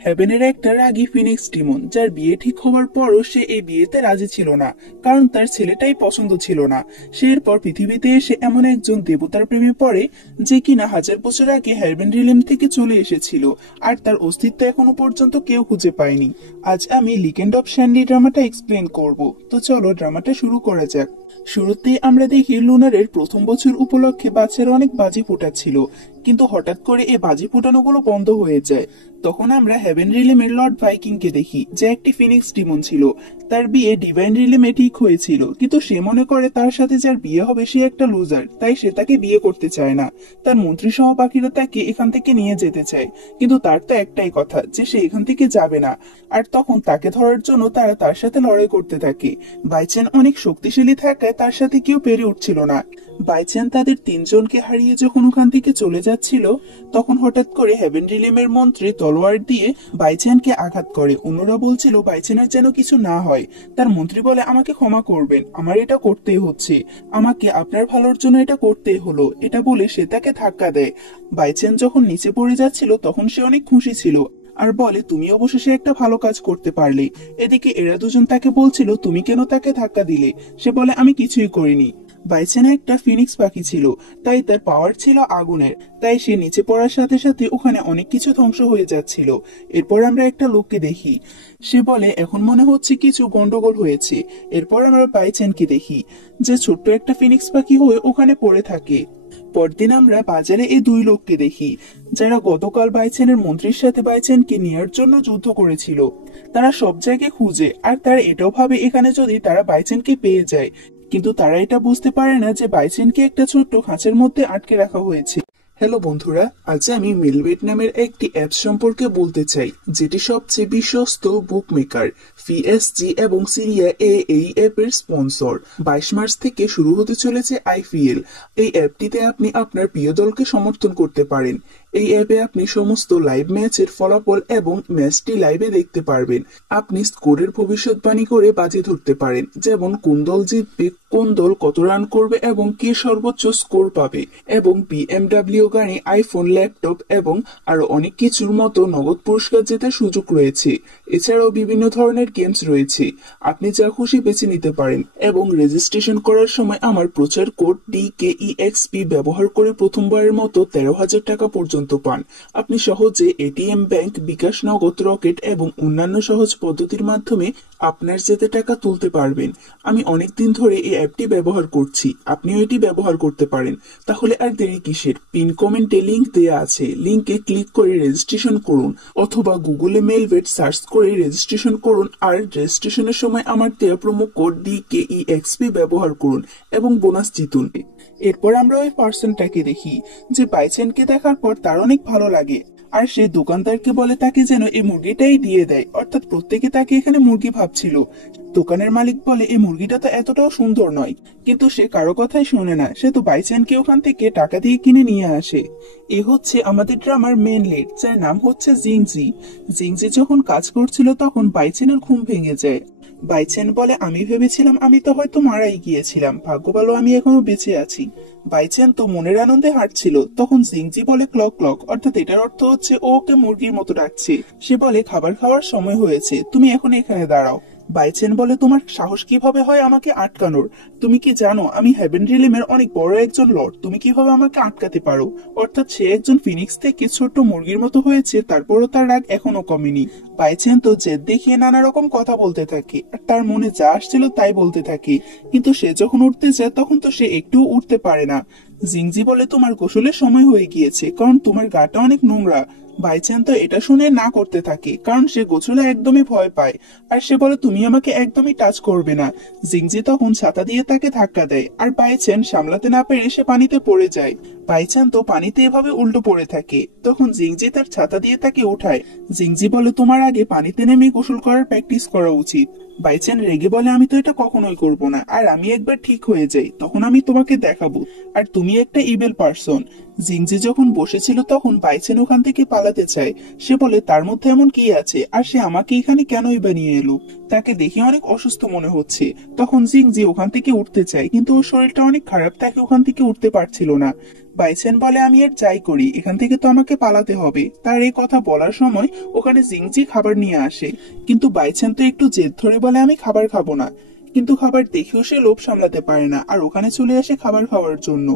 হেভেনের একটা রাগী Phoenix Demon, যার বিয়ে ঠিক হওয়ার পরও সে এই বিয়েতে রাজি ছিল না, কারণ তার ছেলেটাই পছন্দ ছিল না। সে এরপর পৃথিবীতে এসে এমন একজন দেবতার প্রেমে পড়ে, যে কিনা 1000 বছর আগে হেভেন রিলেম থেকে চলে এসেছিল, আর তার অস্তিত্ব এখনো পর্যন্ত কেউ খুঁজে পায়নি। আজ আমি লিগেন্ড অফ স্যান্ডি ড্রামাটা এক্সপ্লেন করব, তো চলো ড্রামাটা শুরু করা যাক। শুরুতেই আমরা দেখি লুনারের প্রথম বছর উপলক্ষে বাচ্চারা অনেক বাজি ফোটাচ্ছিল, কিন্তু হঠাৎ করে এই বাজি ফোটানোগুলো বন্ধ হয়ে যায়। তখন আমরা হেভেন রিলেমের লর্ড ভাইকিংকে দেখি, যে একটি ফিনিক্স ডিমন ছিল। তার বিয়ে ডিভাইন রিলেমে ঠিক হয়েছিল, কিন্তু সে মনে করে তার সাথে যার বিয়ে হবে সে একটা লুজার, তাই সে তাকে বিয়ে করতে চায় না। তার মন্ত্রী সহ বাকিরা তাকে এখান থেকে নিয়ে যেতে চায়, কিন্তু তার তো একটাই কথা যে সে এখান থেকে যাবে না। আর তখন তাকে ধরার জন্য তারা তার সাথে লড়াই করতে থাকে। বাইচেন অনেক শক্তিশালী থাকায় তার সাথে কেউ পেরে উঠছিল না। বাইচেন তাদের তিনজনকে হারিয়ে যখন ওখান থেকে চলে যাচ্ছিল, তখন হঠাৎ করে হেভেন রিলেমের মন্ত্রী তলোয়ার দিয়ে বাইচেনকে আঘাত করে। অন্যরা বলছিল বাইচেনের যেন কিছু না হয়। তার মন্ত্রী বলে, আমাকে ক্ষমা করবেন, আমার এটা করতেই হচ্ছে, আমাকে আপনার ভালোর জন্য এটা করতেই হলো। এটা বলে সে তাকে ধাক্কা দেয়। বাইচেন যখন নিচে পড়ে যাচ্ছিল তখন সে অনেক খুশি ছিল, আর বলে, তুমি অবশেষে একটা ভালো কাজ করতে পারলে। এদিকে এরা দুজন তাকে বলছিল, তুমি কেন তাকে ধাক্কা দিলে? সে বলে, আমি কিছুই করিনি। বাইচেনে একটা ফিনিক্স পাখি ছিল, তাই তার পাওয়ার ছিল আগুনের, তাই সে নিচে পড়ার সাথে সাথে ওখানে অনেক কিছু ধ্বংস হয়ে যাচ্ছিল। এরপর আমরা একটা লোককে দেখি, সে বলে, এখন মনে হচ্ছে কিছু গন্ডগোল হয়েছে। এরপর আমরা বাইচেনকে দেখি, যে ছোট্ট একটা ফিনিক্স পাখি হয়ে ওখানে পড়ে থাকে। পরদিন আমরা বাজারে এই দুই লোককে দেখি, যারা গতকাল বাইচেনের মন্ত্রীর সাথে বাইচেনকে নেয়ার জন্য যুদ্ধ করেছিল। তারা সব জায়গায় খুঁজে, আর তারা এটাও ভাবে এখানে যদি তারা বাইচেনকে পেয়ে যায়, কিন্তু তারা এটা বুঝতে পারে না যে বাইচেনকে একটা ছোট্ট খাঁচার মধ্যে আটকে রাখা হয়েছে। হ্যালো বন্ধুরা, আজ আমি মিলবেট নামের একটি অ্যাপ সম্পর্কে বলতে চাই, যেটি সবচেয়ে বিশ্বস্ত বুক মেকার। পিএসজি এবং সিরিয়া এই অ্যাপের স্পন্সর। 22 মার্চ থেকে শুরু হতে চলেছে আইপিএল। এই অ্যাপটিতে আপনি আপনার প্রিয় দলকে সমর্থন করতে পারেন। এই অ্যাপে আপনি সমস্ত লাইভ ম্যাচের ফলাফল এবং ম্যাচটি লাইভে দেখতে পারবেন। আপনি স্কোরের ভবিষ্যৎবাণী করে বাজি ধরতে পারেন, যেমন কোন দল জিতবে, কোন দল কত রান করবে এবং কে সর্বোচ্চ স্কোর পাবে, এবং বিএমডব্লিউ গাড়ি, আইফোন, ল্যাপটপ এবং আরো অনেক কিছুর মতো নগদ পুরস্কার জেতার সুযোগ রয়েছে। এছাড়াও বিভিন্ন ধরনের গেমস রয়েছে, আপনি যা খুশি বেছে নিতে পারেন। এবং রেজিস্ট্রেশন করার সময় আমার প্রচার কোড DKEXP ব্যবহার করে প্রথমবারের মতো 13,000 টাকা পর্যন্ত পান। আপনি সহজে এটিএম, ব্যাংক, বিকাশ, নগদ, রকেট এবং অন্যান্য সহজ পদ্ধতির মাধ্যমে আপনার জেতা টাকা তুলতে পারবেন। আমি অনেকদিন ধরে এই অ্যাপটি ব্যবহার করছি, আপনিও এটি ব্যবহার করতে পারেন। তাহলে আর দেরি কিসের? পিন কমেন্টে লিংক দেয়া আছে, লিংকে ক্লিক করে রেজিস্ট্রেশন করুন, অথবা গুগলে মেলবেট সার্চ করে রেজিস্ট্রেশন করুন। আর রেজিস্ট্রেশনের সময় আমার দেয়া প্রোমো কোড DKEXP ব্যবহার করুন এবং বোনাস জিতুন। এরপর আমরা ওই পার্সনটাকে দেখি, যে বাইচেনকে দেখার পর তার অনেক ভালো লাগে, আর সে দোকানদারকে বলে তাকে যেন এই মুরগিটাই দিয়ে দেয়, অর্থাৎ প্রত্যেকে তাকে এখানে মুরগি ভাবছিল। দোকানের মালিক বলে, এই মুরগিটা তো এতটাও সুন্দর নয়, কিন্তু সে কারো কথাই শোনে না, সে তো বাইচেনকে ওখান থেকে টাকা দিয়ে কিনে নিয়ে আসে। এ হচ্ছে আমাদের ড্রামার মেন লিড, যার নাম হচ্ছে জিংজি। জিংজি যখন কাজ করছিল তখন বাইচেনের ঘুম ভেঙে যায়। বাইচেন বলে, আমি ভেবেছিলাম আমি তো হয়তো মারাই গিয়েছিলাম, ভাগ্য ভালো আমি এখনো বেঁচে আছি। বাইচেন তো মনের আনন্দে হাঁটছিল, তখন জিংজি বলে, ক্লক ক্লক, অর্থাৎ এটার অর্থ হচ্ছে ও ওকে মুরগির মতো ডাকছে। সে বলে, খাবার খাওয়ার সময় হয়েছে, তুমি এখন এখানে দাঁড়াও। বাইচেন বলে, তোমার সাহস কিভাবে হয় আমাকে আটকানোর? তুমি কি জানো আমি হেভেন রিলেমের অনেক বড় একজন লর্ড, তুমি কিভাবে আমাকে আটকাতে পারো? অর্থাৎ সে একজন ফিনিক্স থেকে ছোট্ট মুরগির মতো হয়েছে, তারপরও তার রাগ এখনো কমেনি। বাইচেন তো জেদ দেখিয়ে নানা রকম কথা বলতে থাকে, আর তার মনে যা আসছিল তাই বলতে থাকে, কিন্তু সে যখন উঠতে যায় তখন তো সে একটুও উঠতে পারে না। জিংজি বলে, তোমার গোসলের সময় হয়ে গিয়েছে, কারণ তোমার গাটা অনেক নোংরা। বাইচেন তো এটা শুনে না করতে থাকে, কারণ সে গোসলে একদমই ভয় পায়, আর সে বলে, তুমি আমাকে একদমই টাচ করবে না। জিংজি তখন ছাতা দিয়ে তাকে ধাক্কা দেয়, আর বাইচেন সামলাতে না পেরে সে পানিতে পড়ে যায়। বাইচেন তো পানিতে এভাবে উল্টো পড়ে থাকে, তখন জিংজি তার ছাতা দিয়ে তাকে উঠায়। জিংজি বলে, তোমার আগে পানিতে নেমে গোসল করার প্র্যাকটিস করা উচিত। বাইচেন রেগে বলে, আমি তো এটা কখনোই করব না, আর আমি একবার ঠিক হয়ে যাই তখন আমি তোমাকে দেখাবো, আর তুমি একটা ইভিল পারসন। জিংজি যখন বসেছিল তখন বাইচেন ওখান থেকে পালাতে চায়। সে বলে, তার মধ্যে এমন কি আছে, আর সে আমাকে এখানে কেনই বা নিয়ে এলো? তাকে দেখে অনেক অসুস্থ মনে হচ্ছে। তখন জিংজি ওখান থেকে উঠতে চায়, কিন্তু ওর শরীরটা অনেক খারাপ, তাকে ওখান থেকে উঠতে পারছিল না। বাইচেন বলে আমি এর যাই করি এখান থেকে তো আমাকে পালাতে হবে। তার এই কথা বলার সময় ওখানে জিংজি খাবার নিয়ে আসে, কিন্তু বাইচেন তো একটু জেদ ধরে বলে আমি খাবার খাবো না। কিন্তু খাবার দেখেও সে লোভ সামলাতে পারে না আর ওখানে চলে আসে খাবার খাওয়ার জন্য।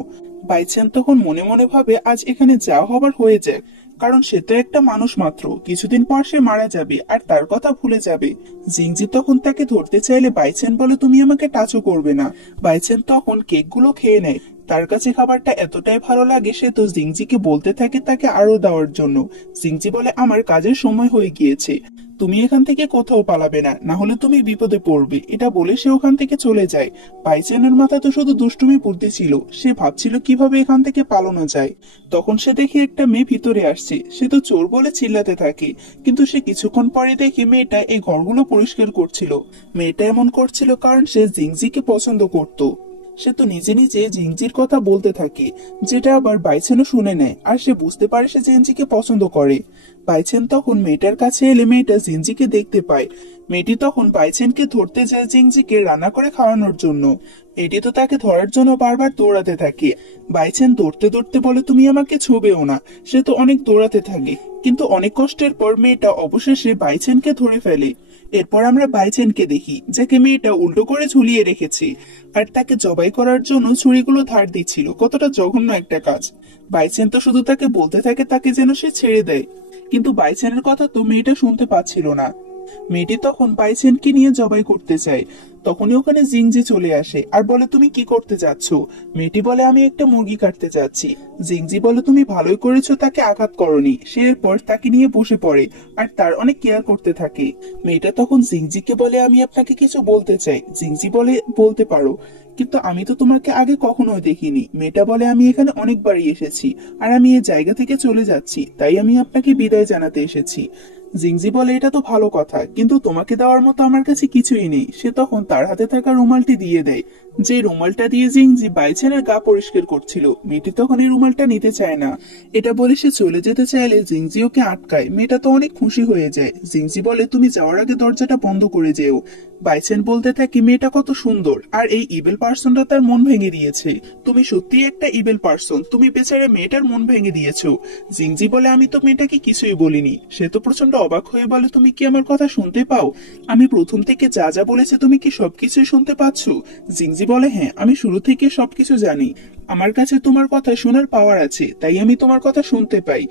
বাইচেন তখন মনে মনে ভাবে আজ এখানে যা হবার হয়ে যাক, কারণ সে তো একটা মানুষ মাত্র, কিছুদিন পর সে মারা যাবে আর তার কথা ভুলে যাবে। জিংজি তখন তাকে ধরতে চাইলে বাইচেন বলে তুমি আমাকে টাচও করবে না। বাইচেন তখন কেকগুলো খেয়ে নেয়, তার কাছে খাবারটা এতটাই ভালো লাগে সে তো জিংজিকে বলতে থাকে তাকে আরো দেওয়ার জন্য। জিংজি বলে আমার কাজের সময় হয়ে গিয়েছে, তুমি এখান থেকে কোথাও পালাবে না, না হলে তুমি বিপদে পড়বে। এটা বলে সে ওখান থেকে চলে যায়। বাইচেনের মাথায় তো শুধু দুষ্টুমি বুদ্ধি ছিল, সে ভাবছিল কিভাবে এখান থেকে পালানো যায়। তখন সে দেখে একটা মেয়ে ভিতরে আসছে, সে তো চোর বলে চিল্লাতে থাকে, কিন্তু সে কিছুক্ষণ পরে দেখে মেয়েটা এই ঘরগুলো পরিষ্কার করছিল। মেয়েটা এমন করছিল কারণ সে জিংজিকে পছন্দ করত। সে তো নিজে নিজে জিংজির কথা বলতে থাকে, যেটা আবার বাইচেনও শুনে নেয় আর সে বুঝতে পারে সে জিংজিকে পছন্দ করে। বাইচেন তখন মেয়েটার কাছে এলে মেয়েটা জিংজিকে দেখতে পায়। মেয়েটি তখন বাইচেনকে ধরতে যায় জিংজিকে রান্না করে খাওয়ানোর জন্য। এটি তো তাকে ধরার জন্য বারবার দৌড়াতে থাকে। বাইচেন দৌড়তে দৌড়তে বলে তুমি আমাকে ছুঁবেও না। সে তো অনেক দৌড়াতে থাকে, কিন্তু অনেক কষ্টের পর মেয়েটা অবশেষে বাইচেনকে ধরে ফেলে। এরপর আমরা বাইচেনকে দেখি, যাকে মেয়েটা উল্টো করে ঝুলিয়ে রেখেছে আর তাকে জবাই করার জন্য ছুরিগুলো ধার দিচ্ছিল। কতটা জঘন্য একটা কাজ। বাইচেন তো শুধু তাকে বলতে থাকে তাকে যেন সে ছেড়ে দেয়, কিন্তু বাইচেনের কথা তো মেয়েটা শুনতে পাচ্ছিল না। মেয়েটি তখন বাইচেনকে নিয়ে জবাই করতে চায়, তখনই ওখানে জিংজি চলে আসে আর বলে তুমি কি করতে যাচ্ছ। মেয়েটি বলে আমি একটা মুরগি কাটতে যাচ্ছি। জিংজি বলে তুমি ভালোই করেছো তাকে আঘাত করনি। সে এরপর তাকে নিয়ে বসে পড়ে আর তার অনেক কেয়ার করতে থাকে। মেয়েটা তখন জিংজিকে বলে আমি আপনাকে কিছু বলতে চাই। জিংজি বলে বলতে পারো, কিন্তু আমি তো তোমাকে আগে কখনোই দেখিনি। মেয়েটা বলে আমি এখানে অনেকবারই এসেছি আর আমি এই জায়গা থেকে চলে যাচ্ছি, তাই আমি আপনাকে বিদায় জানাতে এসেছি। জিংজি বলে এটা তো ভালো কথা, কিন্তু তোমাকে দেওয়ার মতো আমার কাছে কিছুই নেই। সে তখন তার হাতে থাকা রুমালটি দিয়ে দেয়, যে রুমালটা দিয়ে জিংজি বাইচেনের গা পরিষ্কার করছিল। মেয়েটি তখন এই রুমালটা নিতে চায় না। এটা বলে সে চলে যেতে চাইলে জিংজি ওকে আটকায়। মেয়েটা তো অনেক খুশি হয়ে যায়। জিংজি বলে তুমি যাওয়ার আগে দরজাটা বন্ধ করে যেও। বাইচেন বলতে থাকে মেয়েটা কত সুন্দর আর এই ইবেল পার্সনটা তার মন ভেঙে দিয়েছে। তুমি সত্যি একটা ইবেল পার্সন, তুমি বেচারা মেয়েটার মন ভেঙে দিয়েছো। জিংজি বলে আমি তো মেয়েটাকে কিছুই বলিনি। সে তো প্রচন্ড অবাক হয়ে বলে তুমি কি আমার কথা শুনতে পাও? আমি প্রথম থেকে যা যা বলেছে তুমি কি সবকিছুই শুনতে পাচ্ছ? জিংজি বলে হ্যাঁ, আমি শুরু থেকে সবকিছু জানি। আমার কাছে তোমার কথা শোনার পাওয়ার আছে, তাই আমি তোমার কথা শুনতে পাই।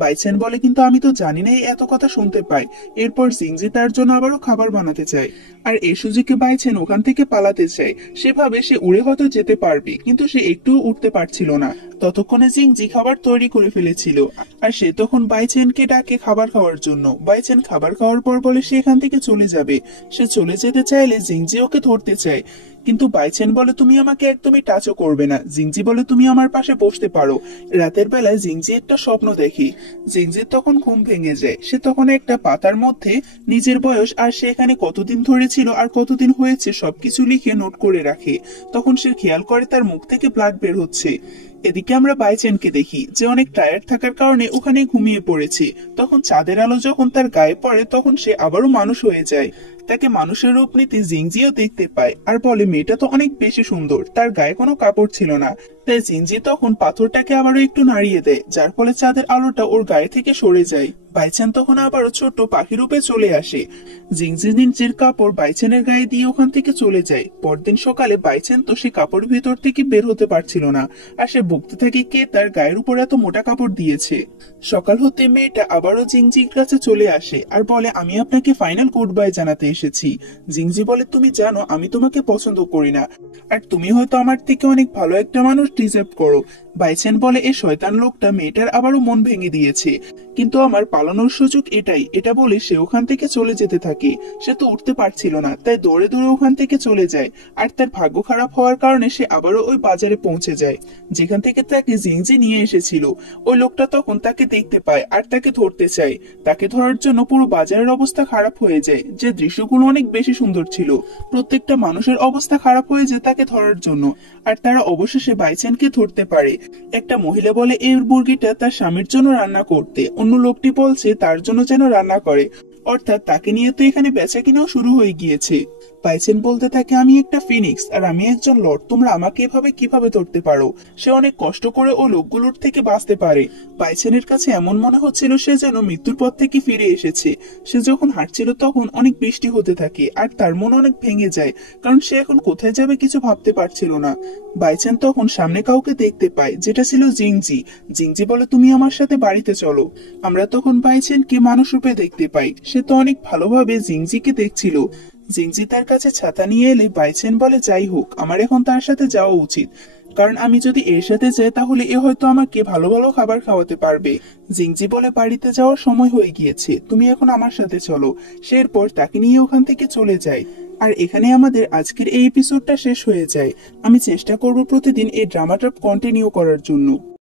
বাইচেন বলে কিন্তু আমি তো জানি না এত কথা শুনতে পাই। এরপর জিংজি তার জন্য আবারও খাবার বানাতে চায় আর এই সুযোগে বাইচেন ওখান থেকে পালাতে চায়। সেভাবে সে উড়ে হয়তো যেতে পারবে, কিন্তু সে একটুও উঠতে পারছিল না। ততক্ষণে জিংজি খাবার তৈরি করে ফেলেছিল আর সে তখন বাইচেনকে ডাকে খাবার খাওয়ার জন্য। বাইচেন খাবার খাওয়ার পর বলে সে এখান থেকে চলে যাবে। সে চলে যেতে চাইলে জিংজি ওকে ধরতে চায়, কিন্তু বাইচেন বলে তুমি আমাকে একদমই টাচও করবে না। জিংজি বলে তুমি আমার পাশে বসতে পারো। রাতের বেলায় জিংজি একটা স্বপ্ন দেখে। জিংজির তখন ঘুম ভেঙে যায়। সে তখন একটা পাতার মধ্যে নিজের বয়স আর সে এখানে কতদিন ধরে ছিল আর কতদিন হয়েছে সবকিছু লিখে নোট করে রাখে। তখন সে খেয়াল করে তার মুখ থেকে ব্লাড বের হচ্ছে। এদিকে আমরা বাইচেনকে দেখি যে অনেক টায়ার্ড থাকার কারণে ওখানে ঘুমিয়ে পড়েছে। তখন চাঁদের আলো যখন তার গায়ে পড়ে তখন সে আবারও মানুষ হয়ে যায়। তাকে মানুষের রূপ নিতে জিংজিও দেখতে পায় আর বলে মেয়েটা তো অনেক বেশি সুন্দর, তার গায়ে কোনো কাপড় ছিল না। তাই জিংজি তখন পাথরটাকে আবারও একটু নাড়িয়ে দেয়, যার ফলে চাঁদের আলোটা ওর গায়ে থেকে সরে যায়। বাইচেন তখন আবারও ছোট্ট পাখি রূপে চলে আসে। জিংজি নিজের কাপড় বাইচেনের গায়ে দিয়ে ওখান থেকে চলে যায়। পরদিন সকালে বাইচেন তো সে কাপড় ভেতর থেকে বের হতে পারছিল না আর সে বকতে থাকে কে তার গায়ের উপর এত মোটা কাপড় দিয়েছে। সকাল হতে মেয়েটা আবারও জিংজির কাছে চলে আসে আর বলে আমি আপনাকে ফাইনাল গুড বাই জানাতে এসেছি। জিংজি বলে তুমি জানো আমি তোমাকে পছন্দ করি না আর তুমি হয়তো আমার থেকে অনেক ভালো একটা মানুষ ডিজার্ভ করো। বাইচেন বলে এই শয়তান লোকটা মেয়েটার আবারও মন ভেঙে দিয়েছে, কিন্তু আমার পালানোর সুযোগ এটাই। এটা বলে সে ওখান থেকে চলে যেতে থাকে। সে তো উঠতে পারছিল না, তাই দৌড়ে দৌড়ে ওখান থেকে চলে যায় আর তার ভাগ্য খারাপ হওয়ার কারণে সে আবারও ওই বাজারে পৌঁছে যায় যেখান থেকে তাকে জিংজি নিয়ে এসেছিল। ওই লোকটা তখন তাকে দেখতে পায় আর তাকে ধরতে চায়। তাকে ধরার জন্য পুরো বাজারের অবস্থা খারাপ হয়ে যায়। যে দৃশ্যগুলো অনেক বেশি সুন্দর ছিল, প্রত্যেকটা মানুষের অবস্থা খারাপ হয়ে যায় তাকে ধরার জন্য। আর তারা অবশেষে বাইচেনকে ধরতে পারে। একটা মহিলা বলে এই মুরগিটা তার স্বামীর জন্য রান্না করতে, অন্য লোকটি বলছে তার জন্য যেন রান্না করে, অর্থাৎ তাকে নিয়ে তো এখানে বেচা কিনাও শুরু হয়ে গিয়েছে। বাইচেন বলতে থাকে, আমি একটা ফিনিক্স আর আমি একজন লর্ড, তোমরা আমাকে এভাবে কিভাবে ধরতে পারো। সে অনেক কষ্ট করে ও লোকগুলোর থেকে বাঁচতে পারে। বাইচেনের কাছে এমন মনে হচ্ছিল সে যেন মৃত্যুর পথ থেকে ফিরে এসেছে। সে যখন হাঁটছিল তখন অনেক বৃষ্টি হতে থাকে আর তার মন অনেক ভেঙে যায়, কারণ সে এখন কোথায় যাবে কিছু ভাবতে পারছিল না। বাইচেন তখন সামনে কাউকে দেখতে পায়, যেটা ছিল জিংজি। জিংজি বলে, তুমি আমার সাথে বাড়িতে চলো। আমরা তখন বাইচেনকে মানুষ রূপে দেখতে পাই। সে তো অনেক ভালোভাবে জিংজিকে দেখছিল। জিংজি তার কাছে ছাতা নিয়ে এলে বাইচেন বলে, যাই হোক, আমার এখন তার সাথে যাওয়া উচিত, কারণ আমি যদি এর সাথে যাই তাহলে এ হয়তো আমাকে ভালো ভালো খাবার খাওয়াতে পারবে। জিংজি বলে, বাড়িতে যাওয়ার সময় হয়ে গিয়েছে, তুমি এখন আমার সাথে চলো। সে এরপর তাকে নিয়ে ওখান থেকে চলে যায়। আর এখানে আমাদের আজকের এই এপিসোডটা শেষ হয়ে যায়। আমি চেষ্টা করব প্রতিদিন এই ড্রামাটা কন্টিনিউ করার জন্য।